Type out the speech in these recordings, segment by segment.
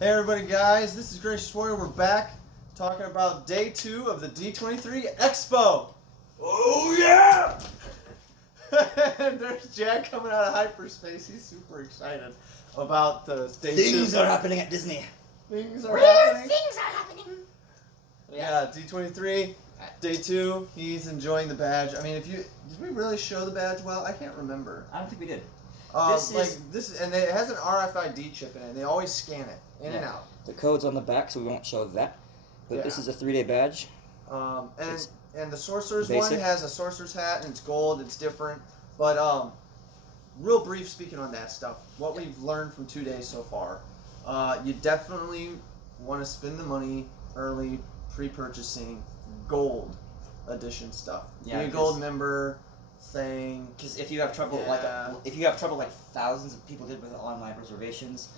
Hey everybody guys, this is Gracious Warrior. We're back talking about day 2 of the D23 Expo. Oh yeah! And there's Jack coming out of hyperspace. He's super excited about the day 2. Things are happening at Disney. Things are happening. Things are happening. Yeah, D23, day 2. He's enjoying the badge. I mean, did we really show the badge well? I can't remember. I don't think we did. And it has an RFID chip in it. They always scan it in and out. The code's on the back, so we won't show that. But this is a 3-day badge. And the sorcerer's basic. one has a sorcerer's hat and it's gold. It's different. But real brief speaking on that stuff. What we've learned from 2 days so far. You definitely want to spend the money early, pre-purchasing gold edition stuff. Yeah, Be a gold member thing. Because if you have trouble, like thousands of people did with online reservations,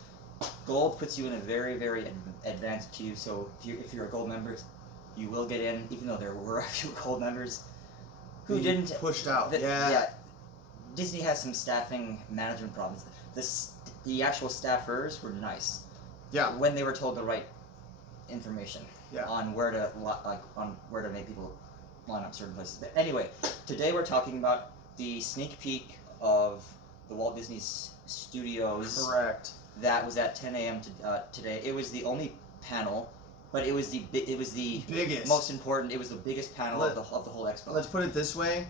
gold puts you in a very, very advanced queue. So if you're a gold member, you will get in, even though there were a few gold members who didn't pushed out. Disney has some staffing management problems. The actual staffers were nice. Yeah. When they were told the right information. Yeah. On where to make people line up certain places. But anyway, today we're talking about the sneak peek of the Walt Disney Studios. Correct. That was at 10 a.m. Today. It was the only panel, but it was the biggest, most important. It was the biggest panel of the whole expo. Let's put it this way.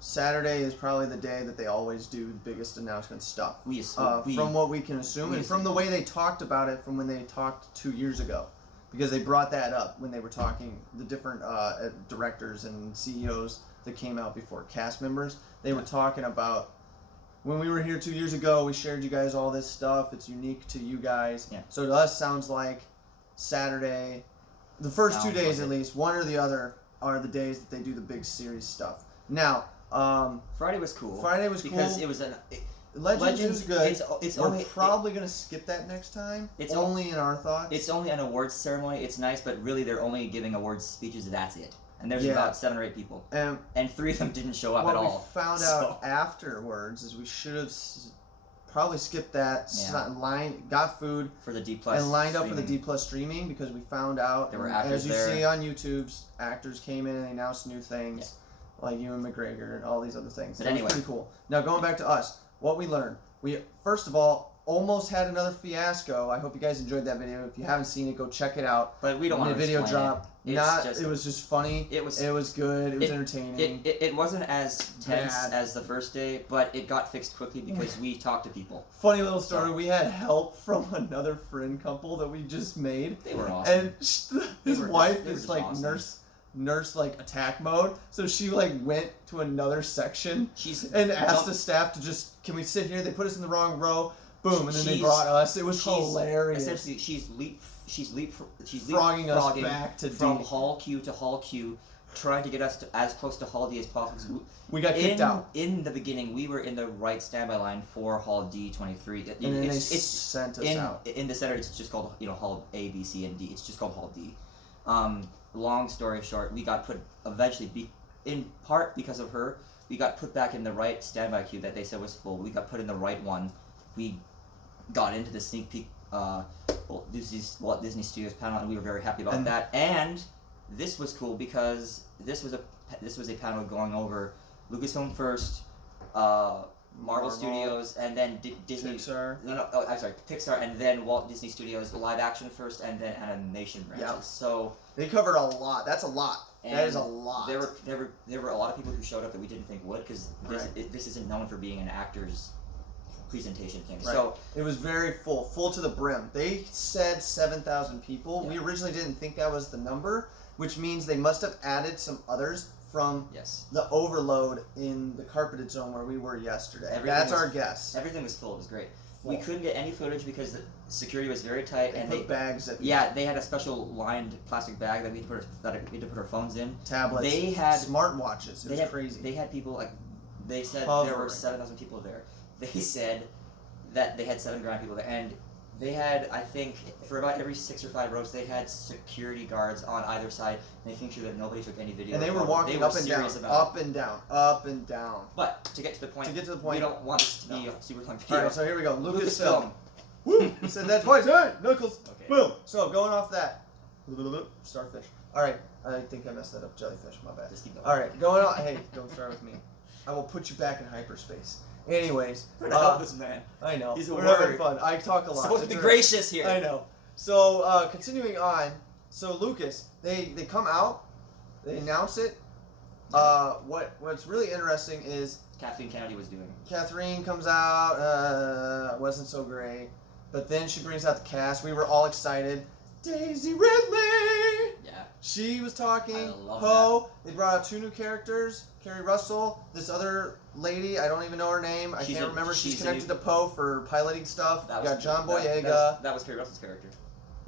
Saturday is probably the day that they always do the biggest announcement stuff. From what we can assume, and from the way they talked about it from when they talked 2 years ago. Because they brought that up when they were talking, the different directors and CEOs that came out before, cast members. They were talking about, when we were here 2 years ago, we shared you guys all this stuff. It's unique to you guys. Yeah. So to us, sounds like Saturday, the first 2 days at least, one or the other, are the days that they do the big series stuff. Now, Friday was cool. Because it was Legends is good. We're probably going to skip that next time. It's only in our thoughts. It's only an awards ceremony. It's nice, but really they're only giving awards speeches. That's it. And there's about 7 or 8 people. And 3 of them didn't show up at all. What we found out afterwards is we should have probably skipped that. Got food for the D+, and lined up for the D+ streaming, because we found out, there were actors as you see on YouTube, actors came in and they announced new things, like Ewan McGregor and all these other things. But anyway, pretty cool. Now going back to us. What we learned. We, first of all, almost had another fiasco. I hope you guys enjoyed that video. If you haven't seen it, go check it out. But we don't want to video drop. It was just funny. It was good. It was entertaining. It wasn't as tense as the first day, but it got fixed quickly because we talked to people. Funny little story. We had help from another friend couple that we just made. They were awesome. And his wife is like awesome. nurse like attack mode, so she like went to another section and asked the staff to just, can we sit here? They put us in the wrong row, boom, and then they brought us. It was hilarious. Essentially, she's leapfrogging us back to from hall queue to hall queue, trying to get us to as close to hall D as possible. We got kicked out. In the beginning, we were in the right standby line for hall D23. And then they sent us out. In the center, it's just called hall A, B, C, and D. It's just called hall D. Long story short, we got put eventually, in part because of her, we got put back in the right standby queue that they said was full. We got put in the right one. We got into the sneak peek Walt Disney Studios panel, and we were very happy about that. And this was cool because this was a panel going over Lucasfilm first, Marvel Studios, and then Disney. Pixar. Pixar, and then Walt Disney Studios live action first, and then animation branches. Yep. So they covered a lot. That's a lot. That is a lot. There were a lot of people who showed up that we didn't think would, because this isn't known for being an actor's presentation thing. Right. So it was very full to the brim. They said 7,000 people. Yeah. We originally didn't think that was the number, which means they must have added some others from the overload in the carpeted zone where we were yesterday. That's our guess. Everything was full. It was great. We couldn't get any footage because the security was very tight, and they bags at they had a special lined plastic bag that we had to put our phones in. Tablets. They had smartwatches. It was crazy. They had people they said there were 7,000 people there. They said that they had 7 grand people there, and they had, I think, for about every 6 or 5 rows, they had security guards on either side, making sure that nobody took any video. And they were walking up and down, up and down, up and down. But to get to the point, we don't want this to be a super long video. All right, so here we go. Lucasfilm. Woo! He said that twice. Hey, Knuckles. Okay. Boom. So going off that. Starfish. All right. I think I messed that up. Jellyfish. My bad. Just keep going. All right. Going on. Hey, don't start with me. I will put you back in hyperspace. Anyways. We're gonna help this man. I know. He's a We're word. having fun. I talk a lot. Supposed to be gracious here. I know. So continuing on. So Lucas, they come out. They announce it. What's really interesting is Kathleen Kennedy was doing. Catherine comes out, wasn't so great, but then she brings out the cast. We were all excited. Daisy Ridley. Yeah. She was talking. I love Poe. They brought out 2 new characters. Kerry Russell. This other lady, I don't even know her name. I can't remember. She's connected to Poe for piloting stuff. You got John Boyega. That was Kerry Russell's character.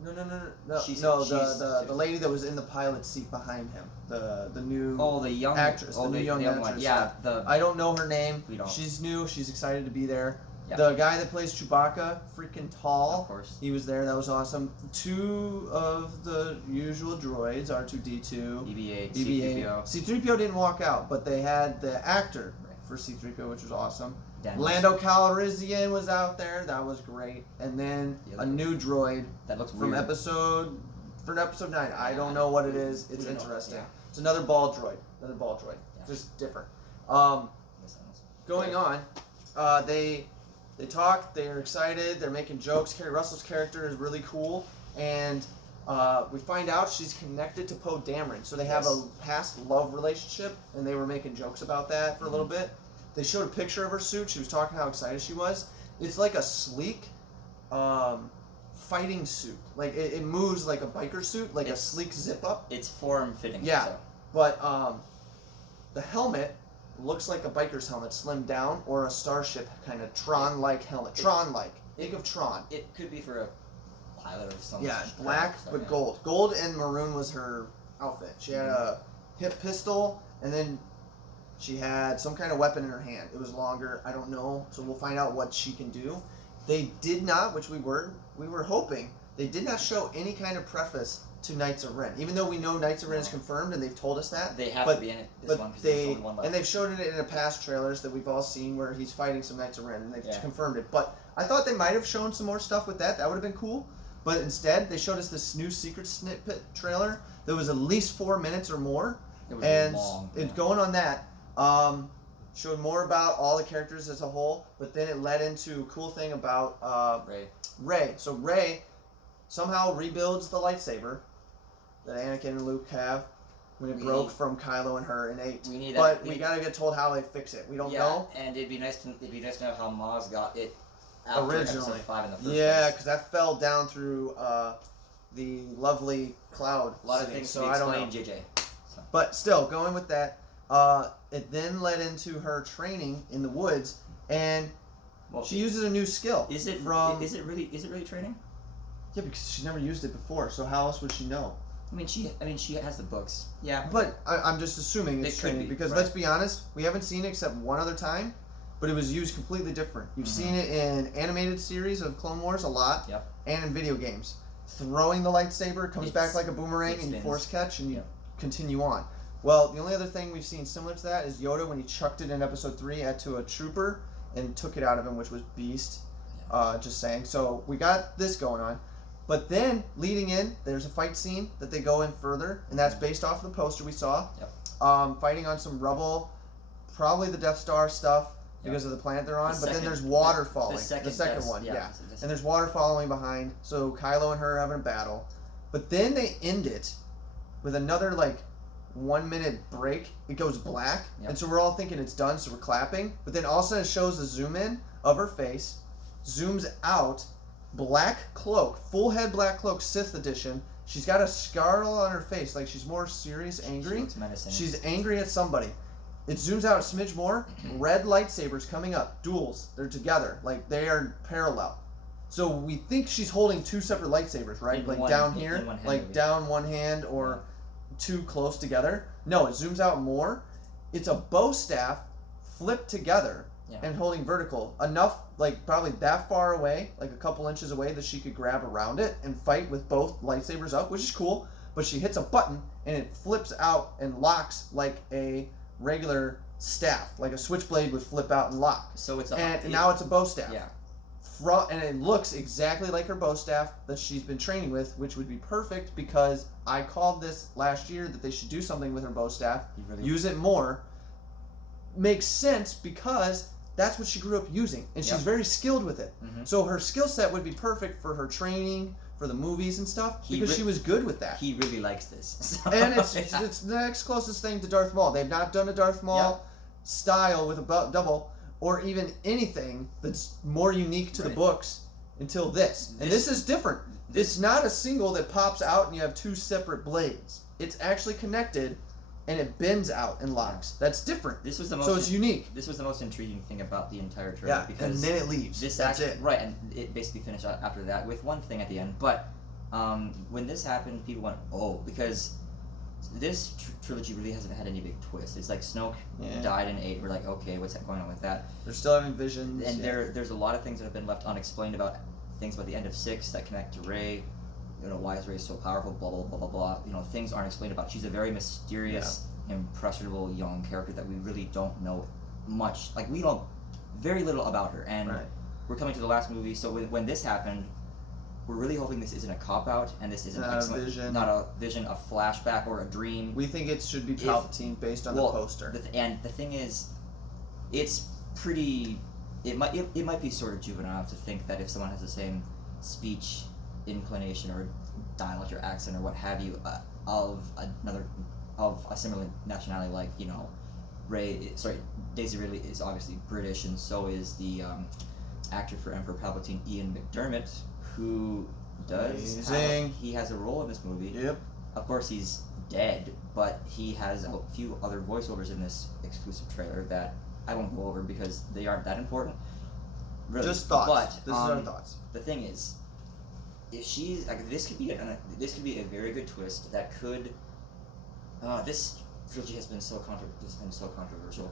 No. The lady that was in the pilot seat behind him. The new the young actress. The new young actress. One. Yeah. I don't know her name. We don't. She's new. She's excited to be there. Yeah. The guy that plays Chewbacca, freaking tall. Of course. He was there. That was awesome. 2 of the usual droids, R2-D2, BB-8, BB-8. C-3PO. C-3PO didn't walk out, but they had the actor for C-3PO, which was awesome. Daniels. Lando Calrissian was out there. That was great. And then a new droid that looks from weird. episode 9. I don't know what it is. It's interesting. Yeah. It's another ball droid. Yeah. Just different. Going on, they talk. They're excited. They're making jokes. Kerry Russell's character is really cool, and we find out she's connected to Poe Dameron. So they have a past love relationship, and they were making jokes about that for a little bit. They showed a picture of her suit. She was talking how excited she was. It's like a sleek fighting suit. Like it moves like a biker suit, like a sleek zip up. It's form fitting. Yeah, so. but the helmet looks like a biker's helmet, slimmed down, or a starship kind of Tron-like helmet. Tron-like. Think of Tron. It could be for a pilot or something. Yeah, black but gold. Gold and maroon was her outfit. She had a hip pistol, and then she had some kind of weapon in her hand. It was longer. I don't know. So we'll find out what she can do. They did not, which we were hoping, they did not show any kind of preface to Knights of Ren. Even though we know Knights of Ren is confirmed and they've told us that. They have to be in it this one because there's only one left. And they've shown it in the past trailers that we've all seen where he's fighting some Knights of Ren and they've confirmed it. But I thought they might have shown some more stuff with that. That would have been cool. But instead, they showed us this new secret snippet trailer that was at least 4 minutes or more. It was and long. It's going on that. Showed more about all the characters as a whole, but then it led into a cool thing about Rey. So Rey somehow rebuilds the lightsaber that Anakin and Luke have when it broke from Kylo and her in 8. We gotta get told how they fix it. We don't know. And it'd be nice to know how Maz got it after originally. Episode 5 in the first place. place. Because that fell down through the lovely cloud. A lot of things so to I don't explain, know. JJ. So. But still, going with that, it then led into her training in the woods, and she uses a new skill. Is it really training? Yeah, because she never used it before. So how else would she know? I mean, she has the books. Yeah. But I'm just assuming it's training because let's be honest, we haven't seen it except one other time, but it was used completely different. You've seen it in animated series of Clone Wars a lot, and in video games. Throwing the lightsaber comes back like a boomerang, and you force catch, and you continue on. Well, the only other thing we've seen similar to that is Yoda when he chucked it in Episode 3 to a trooper and took it out of him, which was Beast. Just saying. So we got this going on. But then, leading in, there's a fight scene that they go in further, and that's based off of the poster we saw. Fighting on some rubble, probably the Death Star stuff because of the planet they're on. But then there's water falling. The second one, and there's water following behind. So Kylo and her are having a battle. But then they end it with another 1 minute break. It goes black, and so we're all thinking it's done. So we're clapping. But then all of a sudden it shows a zoom in of her face, zooms out. Black cloak, full head black cloak, Sith edition. She's got a scar on her face, like she's more serious, angry. She looks menacing. She's angry at somebody. It zooms out a smidge more. Red lightsabers coming up, duels. They're together, like they are parallel. So we think she's holding 2 separate lightsabers, right? Down here, down one hand or 2 close together. No, it zooms out more. It's a bow staff flipped together. And holding vertical enough, probably that far away, a couple inches away, that she could grab around it and fight with both lightsabers up, which is cool. But she hits a button and it flips out and locks like a regular staff, like a switchblade would flip out and lock. So it's now it's a bow staff. And it looks exactly like her bow staff that she's been training with, which would be perfect because I called this last year that they should do something with her bow staff, use it more. Makes sense because that's what she grew up using, and she's very skilled with it. So her skill set would be perfect for her training, for the movies and stuff, because she was good with that. He really likes this. So, and it's the next closest thing to Darth Maul. They've not done a Darth Maul style with a double, or even anything that's more unique to the books until this. And this is different. It's not a single that pops out and you have two separate blades. It's actually connected, and it bends out and locks. That's different. This was the most. So it's unique. This was the most intriguing thing about the entire trailer. Because and then it leaves. That's it. Right, and it basically finished after that with one thing at the end. But when this happened, people went, "Oh," because this trilogy really hasn't had any big twist. It's like Snoke died in 8. We're like, okay, what's going on with that? They're still having visions. And there's a lot of things that have been left unexplained about things about the end of 6 that connect to Rey. You know, why is Rey so powerful? Blah blah blah blah blah. You know, things aren't explained about. She's a very mysterious, impressionable young character that we really don't know much. Like, we know very little about her. And we're coming to the last movie, so when this happened, we're really hoping this isn't a cop-out, and this isn't not a vision, a flashback, or a dream. We think it should be Palpatine based on the poster. And the thing is, it's pretty... It might be sort of juvenile to think that if someone has the same speech inclination or dialect or accent or what have you of a similar nationality, like, you know, Daisy Ridley is obviously British, and so is the actor for Emperor Palpatine, Ian McDiarmid, who he has a role in this movie. Yep. Of course, he's dead, but he has a few other voiceovers in this exclusive trailer that I won't go over because they aren't that important. Really. Just thoughts. But this is our thoughts. The thing is, if she's like, this could be a very good twist that could. This trilogy has been so controversial.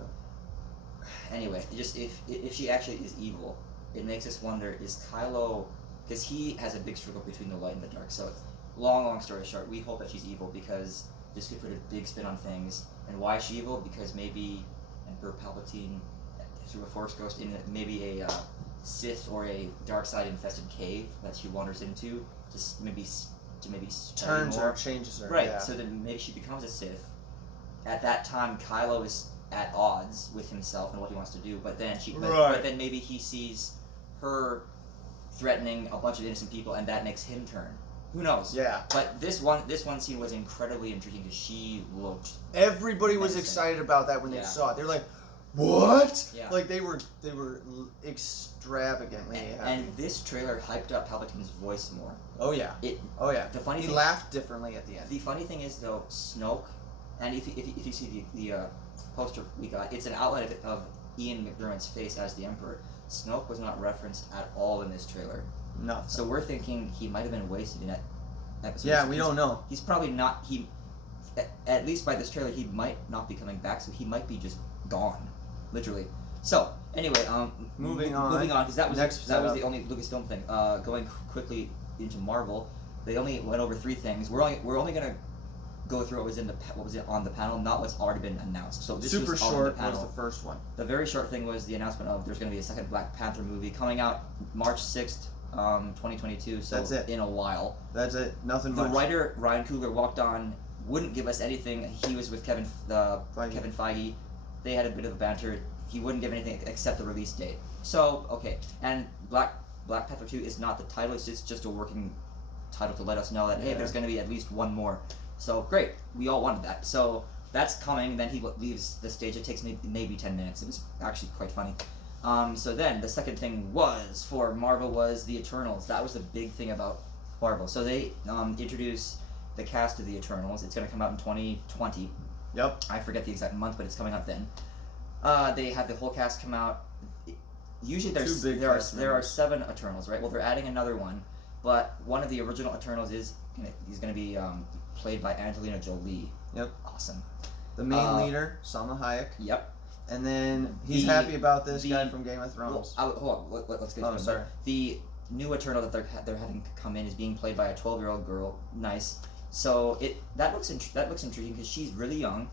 Anyway, just if she actually is evil, it makes us wonder: is Kylo? Because he has a big struggle between the light and the dark. So, long story short, we hope that she's evil because this could put a big spin on things. And why is she evil? Because maybe Emperor Palpatine, through a Force ghost, in maybe a Sith or a dark side infested cave that she wanders into, just maybe turns her, changes her. Right. Yeah. So then maybe she becomes a Sith. At that time, Kylo is at odds with himself and what he wants to do. But then but then maybe he sees her threatening a bunch of innocent people, and that makes him turn. Who knows? Yeah. But this one scene was incredibly intriguing because she looked. Everybody was excited about that when they saw it. They're like, "What?" Yeah. Like they were extravagantly happy. And this trailer hyped up Palpatine's voice more. Oh yeah. The funny he thing, laughed differently at the end. The funny thing is though, Snoke, and if you see the poster we got, it's an outline of Ian McDiarmid's face as the Emperor. Snoke was not referenced at all in this trailer. Nothing. So we're thinking he might have been wasted in that episode. Yeah, we don't know. He's probably not. At least by this trailer, he might not be coming back. So he might be just gone, literally. So anyway, moving on, because that was the only Lucasfilm thing. Going quickly into Marvel, they only went over 3 things. We're only gonna go through what was on the panel, not what's already been announced. So this super was short was the first one. The very short thing was the announcement of there's going to be a second Black Panther movie coming out March 6th, 2022. So that's it. In a while. That's it. Nothing much. The writer Ryan Coogler walked on, wouldn't give us anything. He was with Kevin Feige. They had a bit of a banter. He wouldn't give anything except the release date. So okay, and Black Panther 2 is not the title. It's just a working title to let us know that hey, there's going to be at least one more. So great, we all wanted that. So that's coming. Then he leaves the stage. It takes maybe 10 minutes. It was actually quite funny. So then the second thing for Marvel was the Eternals. That was the big thing about Marvel. So they introduced the cast of the Eternals. It's going to come out in 2020. Yep. I forget the exact month, but it's coming out then. They have the whole cast come out. Usually there are 7 Eternals, right? Well, they're adding another one, but one of the original Eternals is going to be played by Angelina Jolie. Yep. Awesome. The main leader, Salma Hayek. Yep. And then he's happy about this guy from Game of Thrones. Well, hold on. Let's get to it. Sorry. The new Eternal that they're having come in is being played by a 12-year-old girl. Nice. So that looks intriguing because she's really young.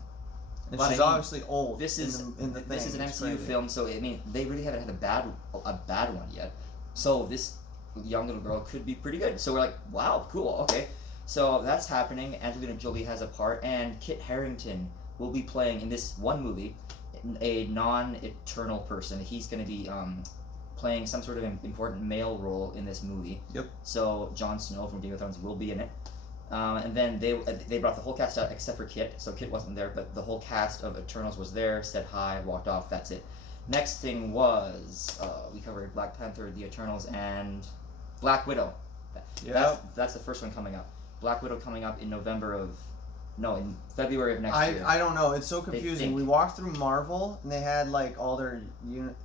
And she's obviously old. This is an MCU film, so I mean they really haven't had a bad one yet. So this young little girl could be pretty good. So we're like, wow, cool, okay. So that's happening. Angelina Jolie has a part, and Kit Harington will be playing in this one movie a non-eternal person. He's going to be playing some sort of important male role in this movie. Yep. So Jon Snow from Game of Thrones will be in it. And then they brought the whole cast out except for Kit. So Kit wasn't there, but the whole cast of Eternals was there, said hi, walked off, that's it. Next thing was, we covered Black Panther, the Eternals, and Black Widow. Yeah. That's the first one coming up. Black Widow coming up in in February of next year. I don't know. It's so confusing. We walked through Marvel, and they had like all their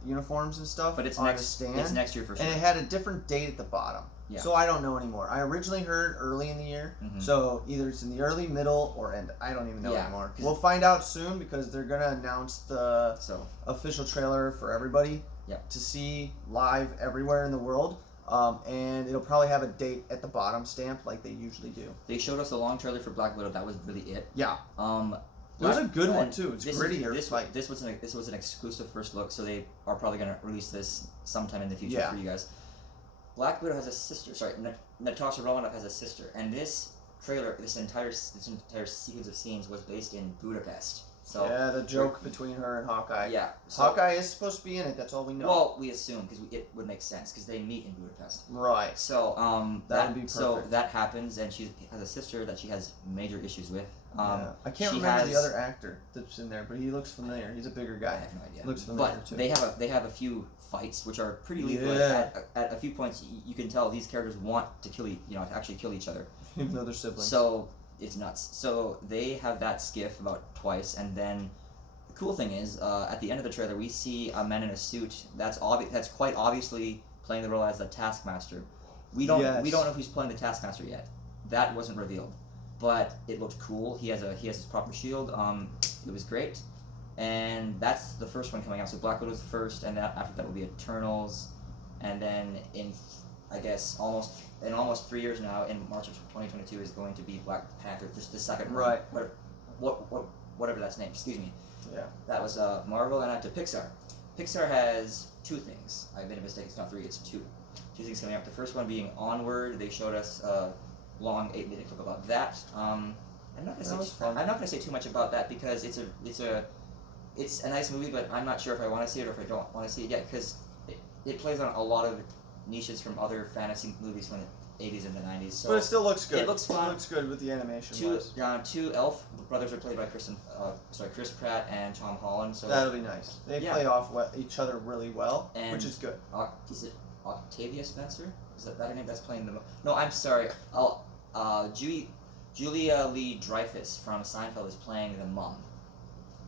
uniforms and stuff. But it's on next. a stand, It's next year for sure. and it had a different date at the bottom. Yeah. So I don't know anymore. I originally heard early in the year, so either it's in the early, middle, or end. I don't even know anymore. We'll find out soon because they're gonna announce the official trailer for everybody to see live everywhere in the world. And it'll probably have a date at the bottom stamped like they usually do. They showed us the long trailer for Black Widow. That was really it. Yeah. It was a good one too. It's grittier. This was an exclusive first look, so they are probably gonna release this sometime in the future for you guys. Black Widow has a sister. Sorry, Natasha Romanoff has a sister, and this trailer, this entire sequence of scenes was based in Budapest. So yeah, the joke between her and Hawkeye. Yeah, Hawkeye is supposed to be in it. That's all we know. Well, we assume because it would make sense because they meet in Budapest. Right. So that would be perfect. So that happens, and she has a sister that she has major issues with. I can't remember the other actor that's in there, but he looks familiar. He's a bigger guy. I have no idea. Looks familiar too. But they have a few fights which are pretty lethal. At a few points, you can tell these characters want to actually kill each other, even though they're siblings. So it's nuts. So they have that skiff about twice, and then the cool thing is, at the end of the trailer, we see a man in a suit that's quite obviously playing the role as the Taskmaster. We don't know who's playing the Taskmaster yet. That wasn't revealed. But it looked cool. He has his proper shield. It was great, and that's the first one coming out. So Black Widow's the first, and after that will be Eternals, and then almost 3 years now, in March of 2022 is going to be Black Panther, just the second one. Right. Whatever that's named. Excuse me. Yeah. That was Marvel, and to Pixar. Pixar has two things. I've made a mistake. It's not three. It's two. Two things coming up. The first one being Onward. They showed us long 8-minute clip about that. I'm not gonna say too much about that because it's a nice movie, but I'm not sure if I want to see it or if I don't want to see it yet because it plays on a lot of niches from other fantasy movies from the 80s and the 90s. So but it still looks good. It looks fun. It looks good with the animation. Two elf brothers are played by Chris Pratt and Tom Holland. So that'll be nice. They play off each other really well, which is good. Is it Octavia Spencer? Is that her name? That's playing the... No, I'm sorry. Julia Lee-Dreyfus from Seinfeld is playing the mom.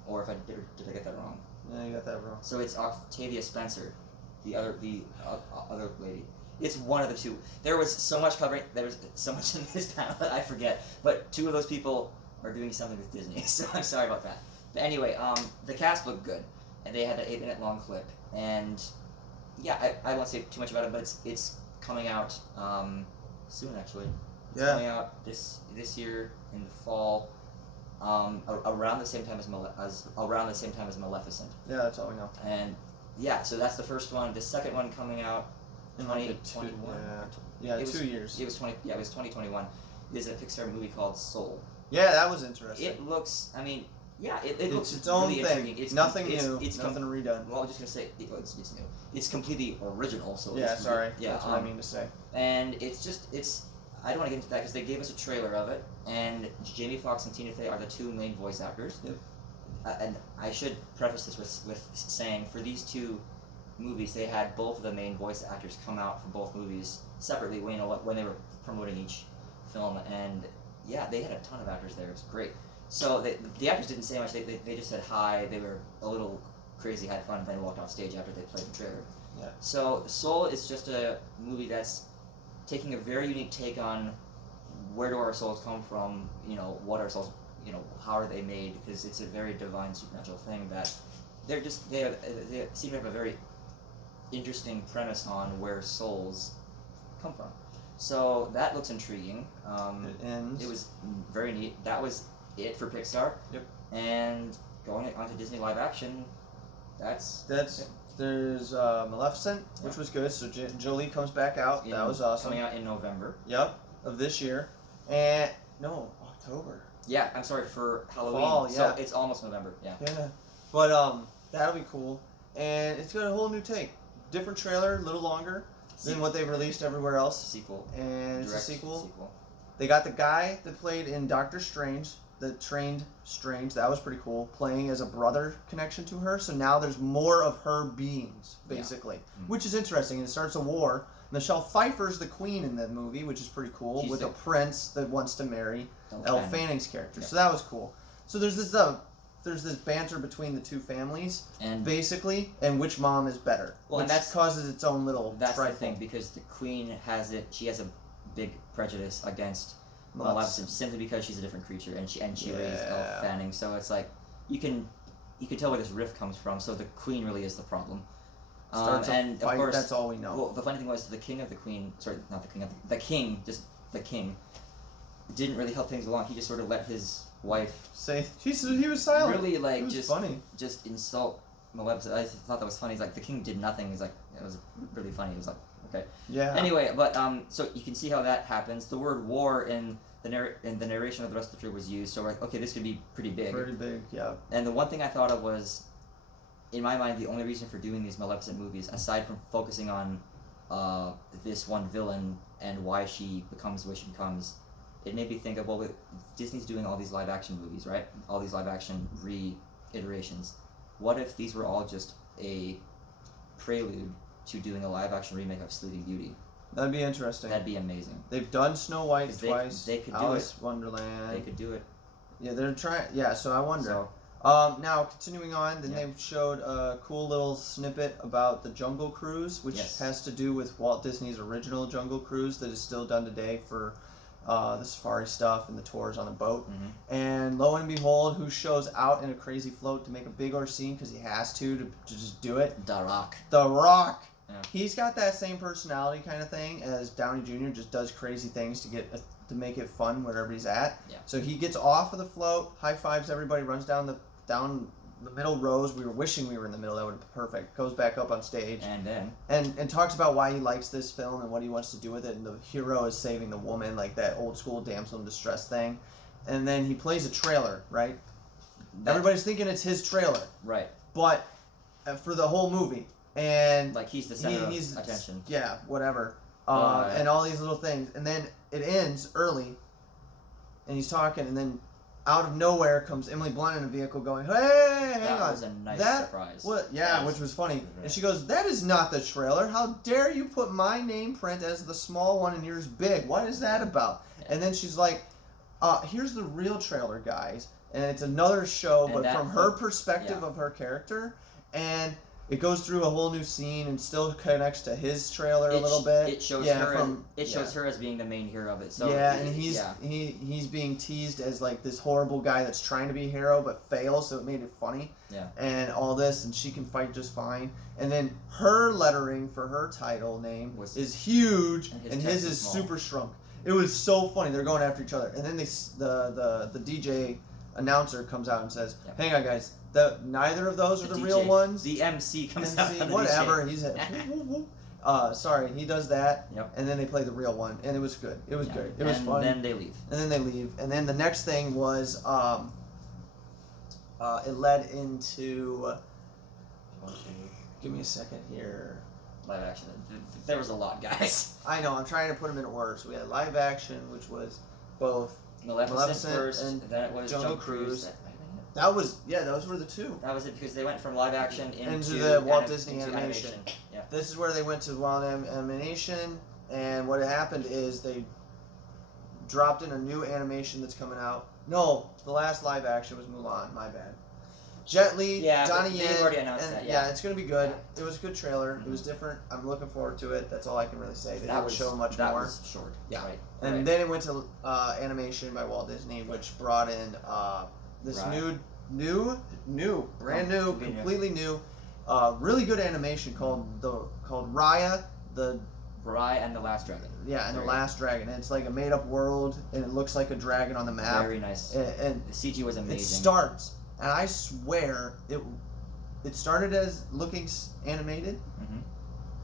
Or if did I get that wrong? Yeah, you got that wrong. So it's Octavia Spencer, the other lady. It's one of the two. There was so much covering. There was so much in this panel that I forget. But two of those people are doing something with Disney, so I'm sorry about that. But anyway, the cast looked good, and they had an 8-minute long clip. And yeah, I won't say too much about it, but it's coming out soon actually. It's coming out this year in the fall, around the same time as Maleficent. Yeah, that's all we know. And yeah, so that's the first one. The second one coming out 2021. Yeah, 2 years. It was 2021. Is a Pixar movie called Soul. Yeah, that was interesting. It looks. I mean, yeah, it looks its own really thing. intriguing. It's nothing new. It's nothing redone. Well, I was just gonna say it's new. It's completely original. So yeah, that's what I mean to say. And it's. I don't want to get into that because they gave us a trailer of it, and Jamie Foxx and Tina Fey are the two main voice actors. Yep. And I should preface this with saying for these two movies, they had both of the main voice actors come out for both movies separately when they were promoting each film, and yeah, they had a ton of actors there. It was great. So the actors didn't say much. They just said hi. They were a little crazy, had fun, and then walked off stage after they played the trailer. Yeah. So Soul is just a movie that's taking a very unique take on where do our souls come from, what our souls, how are they made, because it's a very divine supernatural thing that they seem to have a very interesting premise on where souls come from. So that looks intriguing. It was very neat. That was it for Pixar. Yep. And going on to Disney live action, that's There's Maleficent, which was good. So Jolie comes back out. That was awesome. Coming out in November. Yep, of this year. And no, October. Yeah, I'm sorry, for Halloween. Fall, yeah. So it's almost November. Yeah. Yeah, but that'll be cool. And it's got a whole new take, different trailer, a little longer than what they've released everywhere else. Sequel. And it's a Direct sequel. They got the guy that played in Doctor Strange, that trained Strange. That was pretty cool. Playing as a brother connection to her. So now there's more of her beings, basically, which is interesting. And it starts a war. Michelle Pfeiffer's the queen in that movie, which is pretty cool, with a prince that wants to marry Elle Fanning's character. Yeah. So that was cool. So there's this banter between the two families, and basically, and which mom is better. Well, which causes its own little. That's the thing, because the queen has it. She has a big prejudice against Maleficent simply because she's a different creature, and she raised Elle Fanning. So it's like you can tell where this rift comes from. So the queen really is the problem. And of course, that's all we know. Well, the funny thing was the king of the queen. Sorry, not the king of the king. Just the king didn't really help things along. He just sort of let his wife say he was silent. Really, like, it was just funny. Just insult Maleficent. I thought that was funny. He's like, the king did nothing. He's like, it was really funny. He was like, okay. Yeah. Anyway, but so you can see how that happens. The word war in the narration of the rest of the trip was used. So we're like, okay, this could be pretty big. Pretty big, yeah. And the one thing I thought of was, in my mind, the only reason for doing these Maleficent movies, aside from focusing on this one villain and why she becomes what she becomes, it made me think of, well, Disney's doing all these live action movies, right? All these live action reiterations. What if these were all just a prelude to doing a live action remake of Sleeping Beauty? That'd be interesting. That'd be amazing. They've done Snow White twice. They could Alice do it. Wonderland. They could do it. Yeah, they're trying. Yeah, so I wonder. So, now, continuing on, then they showed a cool little snippet about the Jungle Cruise, which has to do with Walt Disney's original Jungle Cruise that is still done today for the safari stuff and the tours on the boat. Mm-hmm. And lo and behold, who shows out in a crazy float to make a big old scene because he has to just do it? The Rock. The Rock. Yeah. He's got that same personality kind of thing as Downey Jr. Just does crazy things to make it fun wherever he's at. Yeah. So he gets off of the float, high fives everybody, runs down the middle rows. We were wishing we were in the middle. That would have been perfect. Goes back up on stage and talks about why he likes this film and what he wants to do with it. And the hero is saving the woman, like that old school damsel in distress thing. And then he plays a trailer, right? Everybody's thinking it's his trailer, right? But for the whole movie, and like he's the center of attention. Yeah, whatever. And all these little things, and then it ends early, and he's talking, and then out of nowhere comes Emily Blunt in a vehicle going, "Hey, hang on." That was a nice surprise. What? Yeah, which was funny. And she goes, "That is not the trailer. How dare you put my name print as the small one and yours big? What is that about?" Yeah. And then she's like, "Here's the real trailer, guys." And it's another show, but from her perspective of her character, and it goes through a whole new scene and still connects to his trailer a little bit. It shows her. It shows her as being the main hero of it. So and he's being teased as like this horrible guy that's trying to be a hero but fails, so it made it funny. Yeah. And all this, and she can fight just fine. And then her lettering for her title name is huge, and his is super shrunk. It was so funny. They're going after each other, and then the DJ announcer comes out and says, "Hang on, guys. Neither of those are the real ones." The MC comes out. Whatever. He's sorry. He does that. Yep. And then they play the real one, and it was good. It was good. It was fun. And then they leave. And then the next thing was it led into. Give me a second here. Live action. There was a lot, guys. I know. I'm trying to put them in order. So we had live action, which was both Maleficent first, and then it was Jungle Cruise. Those were the two. That was it, because they went from live action into the Walt Disney animation. Yeah. This is where they went to Walt animation, and what happened is they dropped in a new animation that's coming out. No, the last live action was Mulan. My bad. Jet Li, Donnie Yen, already announced that. Yeah, it's gonna be good. Yeah. It was a good trailer. Mm-hmm. It was different. I'm looking forward to it. That's all I can really say. They didn't show much more. That was short. Yeah, right. And then it went to animation by Walt Disney, which brought in this brand new, completely new, really good animation called Raya and the Last Dragon. Yeah, and the Last Dragon. And it's like a made-up world, and it looks like a dragon on the map. Very nice. And the CG was amazing. It starts, and I swear it started as looking animated. Mm-hmm.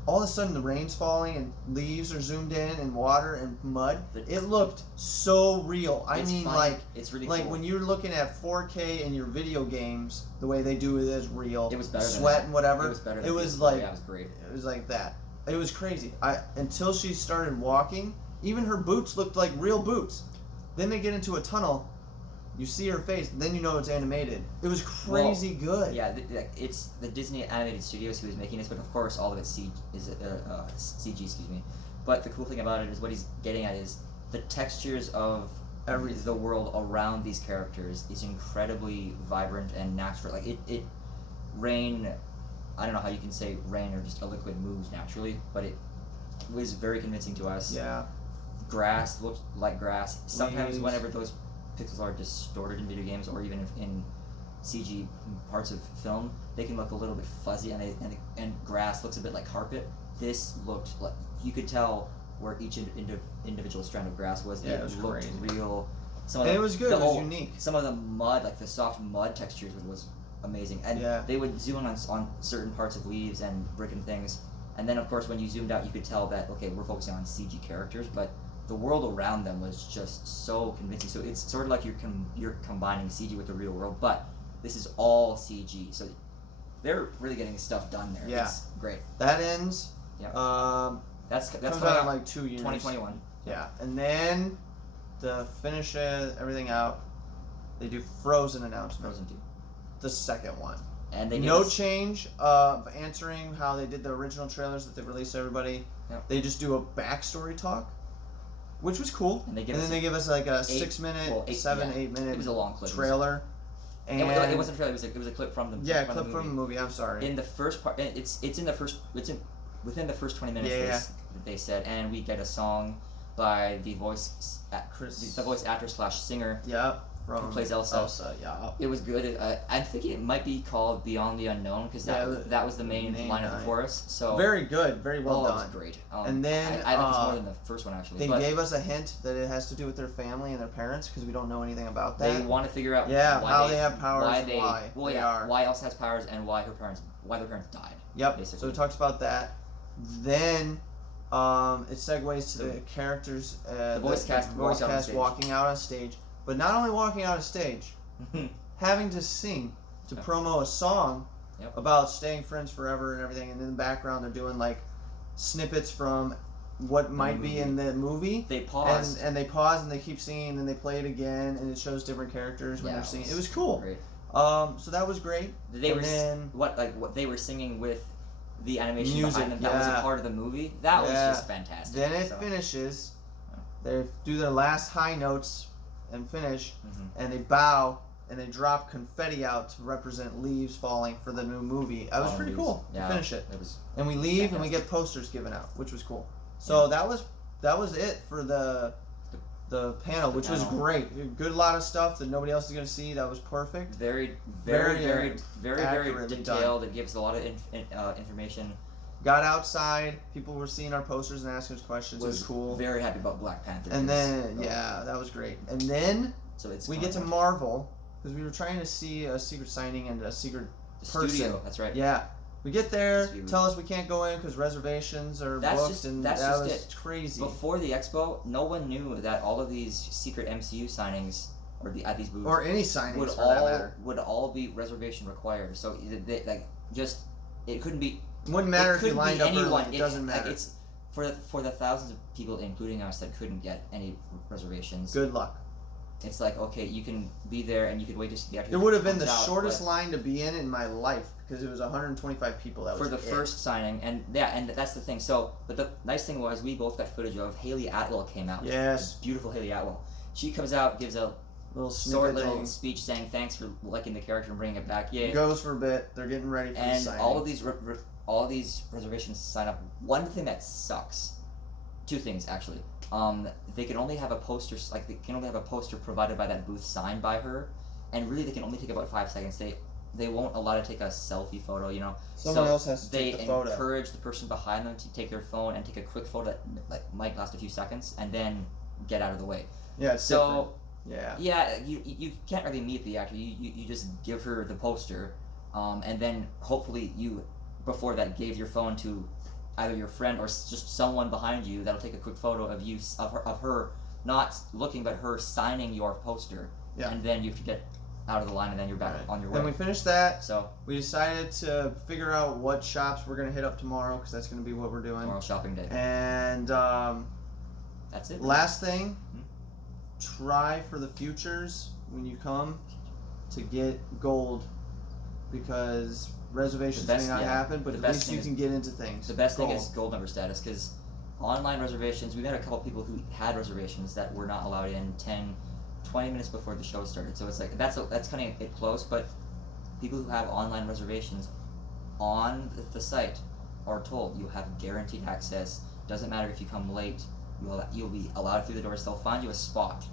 All of a sudden, the rain's falling and leaves are zoomed in and water and mud. It looked so real. I mean, fun. like it's really like cool. when you're looking at 4K in your video games, the way they do it is real. It was better. Sweat and whatever. It was better. It was like yeah, it was great. It was like that. It was crazy. Until she started walking, even her boots looked like real boots. Then they get into a tunnel. You see her face, then you know it's animated. It was crazy good. Yeah, it's the Disney Animated Studios who is making this, but of course all of it's CG, excuse me. But the cool thing about it is what he's getting at is the textures of the world around these characters is incredibly vibrant and natural. Like it rain, I don't know how you can say rain or just a liquid moves naturally, but it was very convincing to us. Yeah. Grass looked like grass. Sometimes Leaves. whenever those pixels are distorted in video games or even in CG parts of film, they can look a little bit fuzzy, and grass looks a bit like carpet. This looked like you could tell where each individual strand of grass was. Yeah, it was looked crazy. real. It was good. It was unique. Some of the mud, like the soft mud textures, was amazing. And they would zoom in on certain parts of leaves and brick and things. And then, of course, when you zoomed out, you could tell that, okay, we're focusing on CG characters, but the world around them was just so convincing. So it's sort of like you're combining CG with the real world, but this is all CG. So they're really getting stuff done there. Yeah. It's great. That ends. Yeah. That's comes out in like 2 years. 2021. Yeah. And then to finish everything out, they do Frozen announcement. Frozen 2. The second one. And they no change of answering how they did the original trailers that they released to everybody. Yep. They just do a backstory talk, which was cool. And, then they give us like a 6 minute, 8 minute it was a long clip. trailer. And it wasn't a trailer. It was a clip from the from the movie. I'm sorry. In the first part, within the first 20 minutes that they said, and we get a song by the voice actor / singer. Yeah. Who plays Elsa. Yeah. It was good. I'm thinking it might be called Beyond the Unknown because that was the main line of the chorus. So very good, very well done. It was great. And then I think it's more than the first one actually. They gave us a hint that it has to do with their family and their parents because we don't know anything about that. They want to figure out how they have powers, why Elsa has powers, and why their parents died. Yep. Basically. So it talks about that. Then it segues to the characters, the voice cast walking out on stage. But not only walking out of stage, having to sing to promo a song about staying friends forever and everything. And in the background, they're doing like snippets from what might be in the movie. They pause. And they pause and they keep singing and they play it again and it shows different characters when they're singing. It was cool. Great. So that was great. They what they were singing with the animation music, behind them. That was a part of the movie. That was just fantastic. Then it finishes. They do their last high notes and finish, and they bow and they drop confetti out to represent leaves falling for the new movie. That was pretty cool to finish it. And we leave and we get posters given out, which was cool. So that was it for the panel, which was great. Good lot of stuff that nobody else is gonna see. That was perfect. Very detailed. It gives a lot of information. Got outside, people were seeing our posters and asking us questions. It was cool. Very happy about Black Panther. And then that was great. And then we get to Marvel because we were trying to see a secret signing and a secret person. Studio. That's right. Yeah, we get there, tell us we can't go in because reservations are booked, and that was crazy. Before the expo, no one knew that all of these secret MCU signings at these booths or any signings would all be reservation required. So it couldn't be. Wouldn't matter if you lined up early. It doesn't matter. It's for the thousands of people, including us, that couldn't get any reservations. Good luck. It's like, okay, you can be there and you could wait to see the actual. It would have been the shortest line to be in my life because it was 125 people. That was for the first signing, and that's the thing. So, but the nice thing was we both got footage of Haley Atwell came out. Yes. Beautiful Haley Atwell. She comes out, gives a little speech saying thanks for liking the character and bringing it back. Yeah. Goes for a bit. They're getting ready for the signing. And all of these reservations sign up. One thing that sucks, two things actually. They can only have a poster provided by that booth signed by her, and really they can only take about 5 seconds. They won't allow to take a selfie photo, you know. Someone else has to take the photo. They encourage the person behind them to take their phone and take a quick photo that might last a few seconds, and then get out of the way. Yeah. It's different. Yeah. Yeah. You can't really meet the actor. You just give her the poster. and then hopefully you, before that, gave your phone to either your friend or just someone behind you that'll take a quick photo of you of her not looking but her signing your poster, and then you have to get out of the line and then you're back on your way. Then we finished that. So we decided to figure out what shops we're gonna hit up tomorrow because that's gonna be what we're doing. Tomorrow's shopping day. And that's it. Last thing, try for the futures when you come to get gold because reservations may not happen, but at least you can get into things. The best thing is gold member status because online reservations, we've had a couple people who had reservations that were not allowed in 10, 20 minutes before the show started. So it's like that's kind of close, but people who have online reservations on the site are told you have guaranteed access. Doesn't matter if you come late, you'll be allowed through the doors. They'll find you a spot.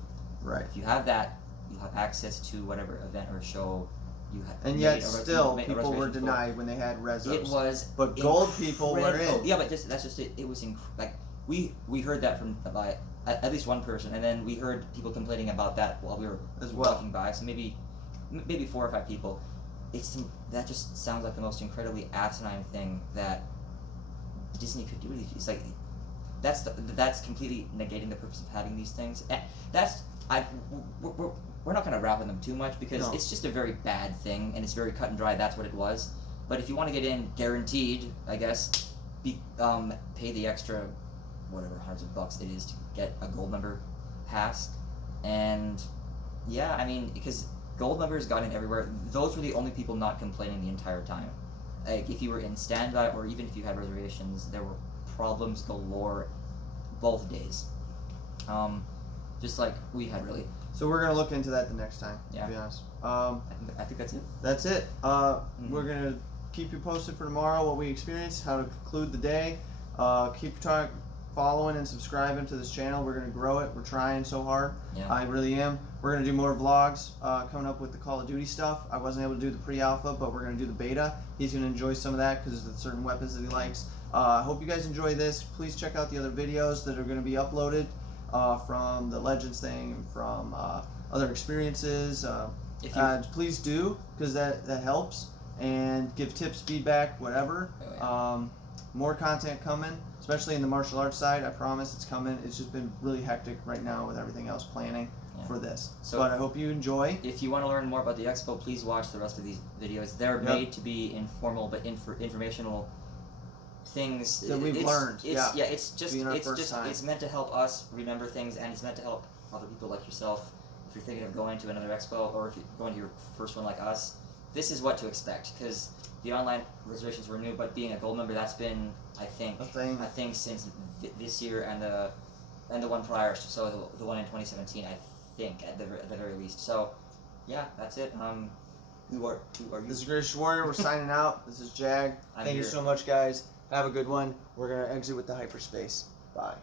Right. If you have that, you'll have access to whatever event or show you have. And yet still people were denied when they had reservations. It was, but gold people were in. Yeah, but that's just it. It was like we heard that from at least one person, and then we heard people complaining about that while we were walking by. So maybe 4 or 5 people. That just sounds like the most incredibly asinine thing that Disney could do. It's like that's completely negating the purpose of having these things. We're not going to wrap on them too much because it's just a very bad thing and it's very cut and dry. That's what it was. But if you want to get in guaranteed, I guess, pay the extra, whatever, hundreds of bucks it is to get a gold member pass. And yeah, I mean, because gold members got in everywhere. Those were the only people not complaining the entire time. Like if you were in standby or even if you had reservations, there were problems galore both days. Just like we had really. So we're gonna look into that the next time. Yeah. To be honest. I think that's it. That's it. We're gonna keep you posted for tomorrow what we experienced, how to conclude the day. Keep following and subscribing to this channel. We're gonna grow it. We're trying so hard. Yeah. I really am. We're gonna do more vlogs coming up with the Call of Duty stuff. I wasn't able to do the pre-alpha, but we're gonna do the beta. He's gonna enjoy some of that because there's certain weapons that he likes. I hope you guys enjoy this. Please check out the other videos that are gonna be uploaded from the Legends thing and from other experiences. Please do because that helps, and give tips, feedback, whatever. More content coming, especially in the martial arts side. I promise it's coming. It's just been really hectic right now with everything else planning for this. But I hope you enjoy. If you want to learn more about the expo, please watch the rest of these videos. They're made to be informal but informational things that we've learned. It's meant to help us remember things, and it's meant to help other people like yourself. If you're thinking of going to another expo, or if you're going to your first one like us, this is what to expect, because the online reservations were new, but being a gold member, that's been, I think since this year and the one prior, so the one in 2017, I think, at the very least. So yeah, that's it. Who are you? This is Gracious Warrior. We're signing out. This is Jag. Thank you so much, guys. Have a good one. We're gonna exit with the hyperspace. Bye.